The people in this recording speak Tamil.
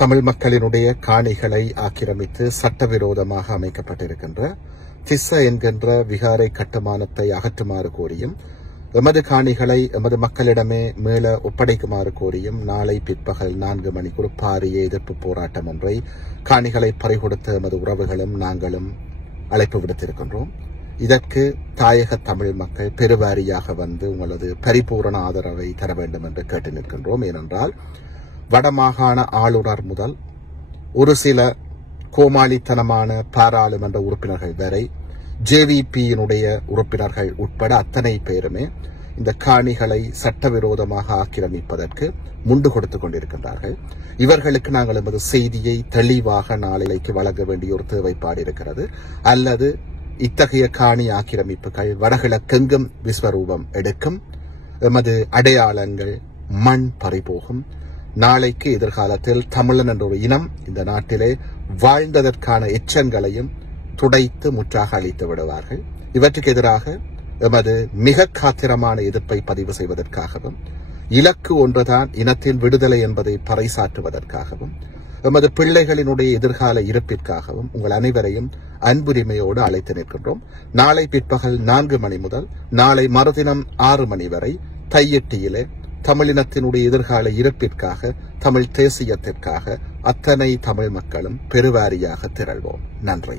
தமிழ் மக்களினுடைய காணிகளை ஆக்கிரமித்து சட்டவிரோதமாக அமைக்கப்பட்டிருக்கின்ற திஸ்ஸ என்கின்ற விகாரை கட்டுமானத்தை அகற்றுமாறு கோரியும் எமது காணிகளை எமது மக்களிடமே மேல ஒப்படைக்குமாறு கோரியும் நாளை பிற்பகல் 4 மணிக்கு ஒரு பாரிய எதிர்ப்பு போராட்டம் ஒன்றை காணிகளை பறிகொடுத்த எமது உறவுகளும் நாங்களும் அழைப்பு விடுத்திருக்கின்றோம். இதற்கு தாயக தமிழ் மக்கள் பெருவாரியாக வந்து உங்களது பரிபூரண ஆதரவை தர வேண்டும் என்று கேட்டு நிற்கின்றோம். ஏனென்றால் வடமாகாண ஆளுநர் முதல் ஒரு சில கோமாளித்தனமான பாராளுமன்ற உறுப்பினர்கள் வரை ஜேவிபியினுடைய உறுப்பினர்கள் உட்பட அத்தனை பேருமே இந்த காணிகளை சட்டவிரோதமாக ஆக்கிரமிப்பதற்கு முண்டு கொடுத்துக் கொண்டிருக்கின்றார்கள். இவர்களுக்கு நாங்கள் எமது செய்தியை தெளிவாக நாளைக்கு வழங்க வேண்டிய ஒரு தேவைப்பாடு இருக்கிறது. அல்லது இத்தகைய காணி ஆக்கிரமிப்புகள் வடகிழக்கெங்கும் விஸ்வரூபம் எடுக்கும், எமது அடையாளங்கள் மண் பறிபோகும். நாளைக்கு எதிர்காலத்தில் தமிழன் என்ற ஒரு இனம் இந்த நாட்டிலே வாழ்ந்ததற்கான எச்சங்களையும் துடைத்து முற்றாக அளித்து விடுவார்கள். இவற்றுக்கு எதிராக எமது மிக காத்திரமான எதிர்ப்பை பதிவு செய்வதற்காகவும் இலக்கு ஒன்றுதான் இனத்தின் விடுதலை என்பதை பறைசாற்றுவதற்காகவும் எமது பிள்ளைகளினுடைய எதிர்கால இருப்பிற்காகவும் உங்கள் அனைவரையும் அன்புரிமையோடு அழைத்து நிற்கின்றோம். நாளை பிற்பகல் 4 மணி முதல் நாளை மறுதினம் 6 மணி வரை தையிட்டியிலே தமிழினத்தினுடைய எதிர்கால இருப்பிற்காக தமிழ் தேசியத்திற்காக அத்தனை தமிழ் மக்களும் பெருவாரியாக திரள்வோம். நன்றி.